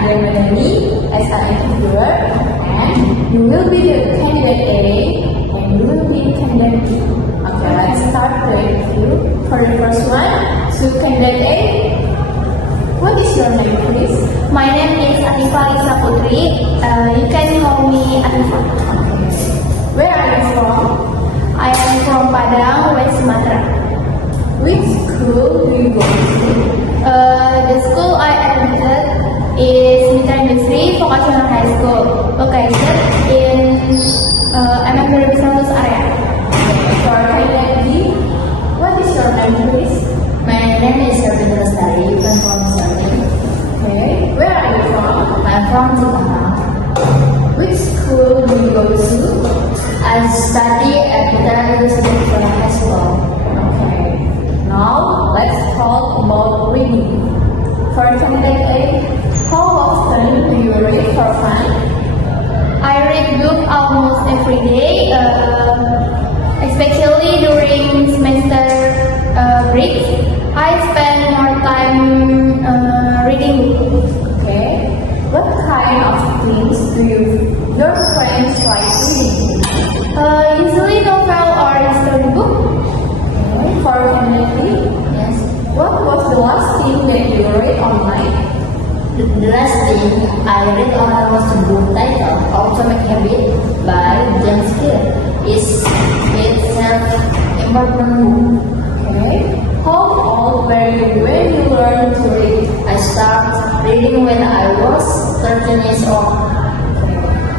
Nadia Madani as an interviewer, and you will be the candidate A and you will be candidate B. Okay, let's start the interview. For the first one, so candidate A, what is your name, please? My name is Atifa Lisa Putri. You can call me Atifa. Where are you from? I am from Padang, West Sumatra. Which school do you go to? The school I attended is Mitra Industri Vocational High School, located in MM 2019 area. For candidate B, what is your name, please? My name is Shervin Lestari. You can call me Shervin. Okay, where are you from? I'm from Cikarang. Which school do you go to? I study at Mitra Industri Vocational High School. Okay, now let's talk about reading. For candidate A, how often do you read for fun? I read books almost every day, especially during semester breaks. I spend more time reading books. Okay, what kind of things do your friends like reading? Usually novel or storybook. Okay, for candidate B, Yes. what was the last thing that you read online? The last thing I read online was the book titled Atomic Habit by James Clear. It's self-important book. Okay, how old were you when you learned to read? I started reading when I was 13 years old.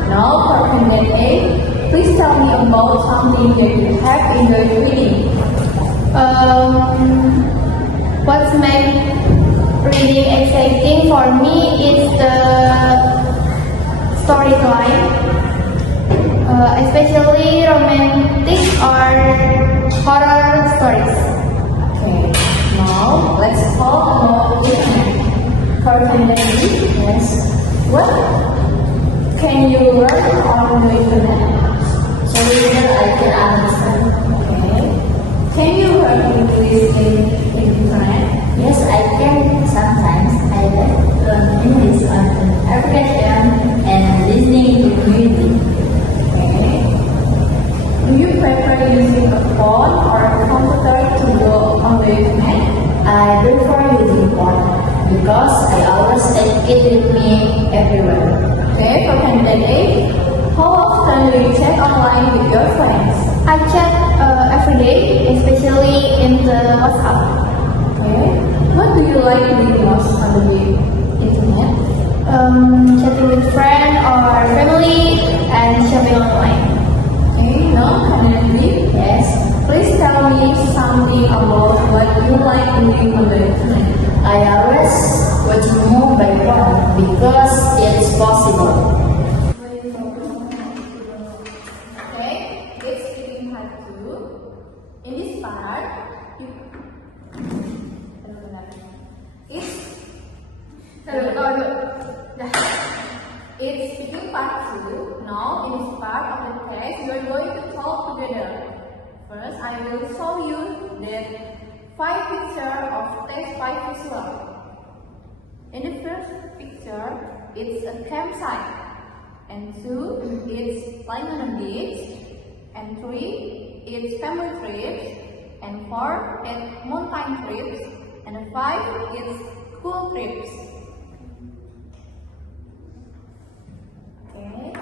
Now for candidate A, please tell me about something that you have enjoyed reading. What makes reading exciting for me is the storyline, especially romantic or horror stories. Okay, now let's talk about internet. For candidate B, Yes. what can you learn on the internet? So later I can understand. Okay, can you learn English in internet? Yes, I can. Sometimes I learn English on an application and listening to music. Okay, do you prefer using a phone or a computer to go on the internet? I prefer using phone because I always take it with me everywhere. Okay, for candidate A, how often do you chat online with your friends? I chat every day, especially in the WhatsApp. Okay, what do you like doing most on the internet? Chatting with friends or family and shopping online. Okay, now candidate B, Yes. please tell me something about what you like doing on the internet. I always watch more by phone because it's possible. Okay, it's speaking part 2. In this part, it's speaking part 2. Now, in this part of the test, we are going to talk together. First, I will show you the 5 pictures of text 5 visual. In the first picture, it's a campsite. And 2, it's lying on a beach. And 3, it's family trips. And 4, it's mountain trips. And 5, it's school trips. Okay.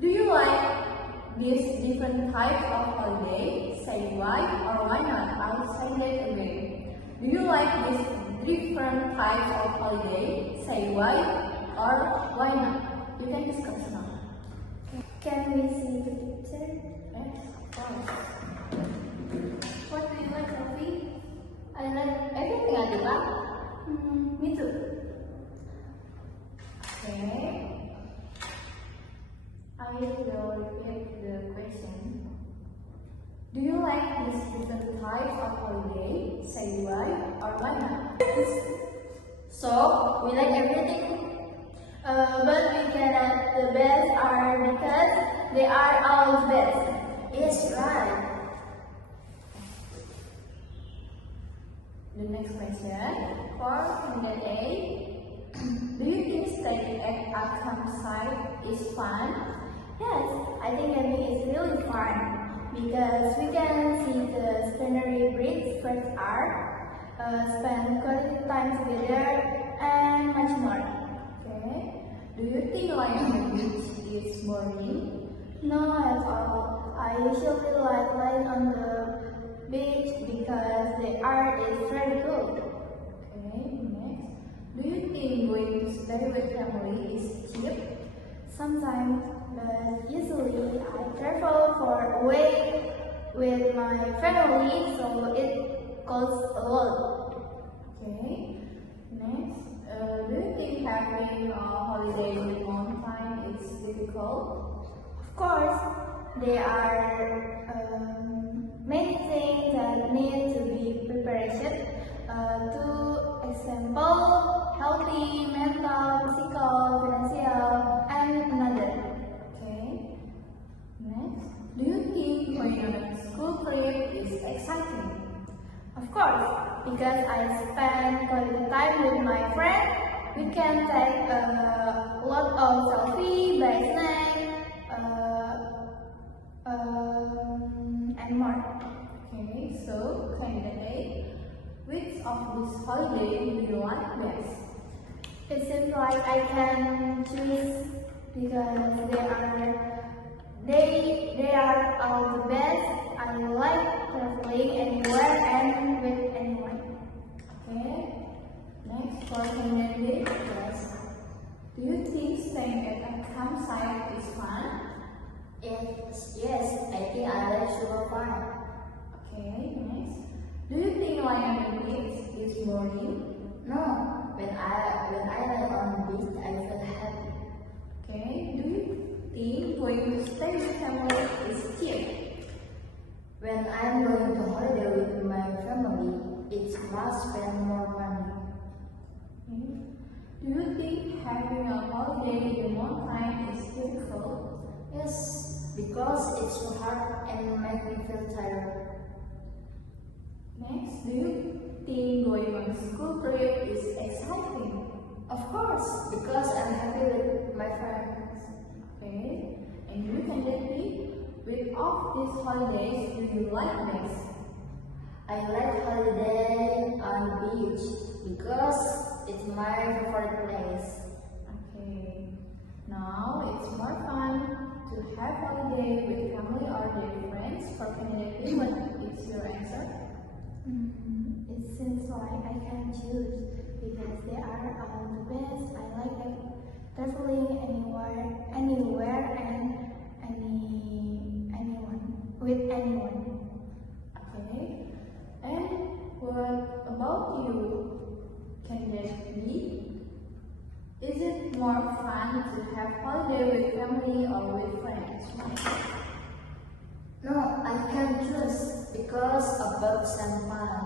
Do you like these different types of holiday? Say why or why not? I'll say that again. Do you like these different types of holiday? Say why or why not? You can discuss now. Can we see the picture? Yes, of course. What do you like, Sophie? I like everything I do. Me too. Okay. I will repeat the question. Do you like these different types of holiday? Say why or why not? So, we like everything. But we cannot the best are because they are always best. Yes, right. The next question for candidate A. Do you think staying at a campsite is fun? Yes, I think camping is really fun because we can see the scenery, breathe fresh air, spend quality time together, and much more. Okay. Do you think lying on the beach is boring? No, at all. I usually like lying on the beach because the air is very good. Okay, next. Do you think going to stay with family is cheap? Sometimes, but usually I travel for a week with my family, so it costs a lot. Okay. Next. Do you think having a holiday in mountain is difficult? Of course, there are many things that need to be prepared. To example, healthy, mental, physical, financial, and another. Okay. Next. Do you think going on a school trip is exciting? Of course, because I spend quality time with my friend, we can take a lot of selfie, buy snack, and more. Okay, so candidate, which of these holiday do you like best? It seems like I can choose because they are all the best. I like traveling anywhere and with anyone. Okay. Next for candidate, yes. Do you think staying at a campsite is fun? Yes, I think I like super fun. Okay. Next. Do you think lying on the beach is boring? No, when I lie on the beach, I feel happy. Okay. Do you think going to stay with family is cheap? When I'm going to holiday with my family, it must spend more money. Okay. Do you think having a holiday in one time is difficult? Yes, because it's so hard and make me feel tired. Next, do you think going on a school trip is exciting? Of course, because I'm happy with my friends. Okay. And you can let me, which of these holidays do you like best? I like holiday on the beach because it's my favorite place. Okay. Now it's more fun to have holiday with family or their friends. For candidate, what is your answer? It seems like I can choose because they are all the best. I like traveling anywhere and anyone with anyone. Okay. And what about you, candidate B? Is it more fun to have holiday with family or with friends? No, I can choose because of both and fun.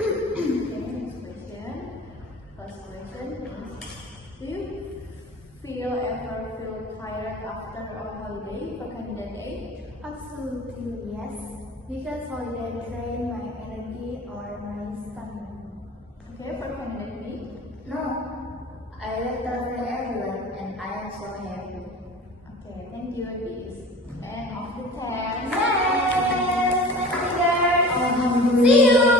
Okay, next question. First question is, do you ever feel tired after a holiday for candidate A? Absolutely yes, because holiday drain my energy or my stamina. Okay, for candidate B? No, I like traveling everywhere and I am so happy. Okay, thank you. This is end of the test. Yes, thank you, girls. See you.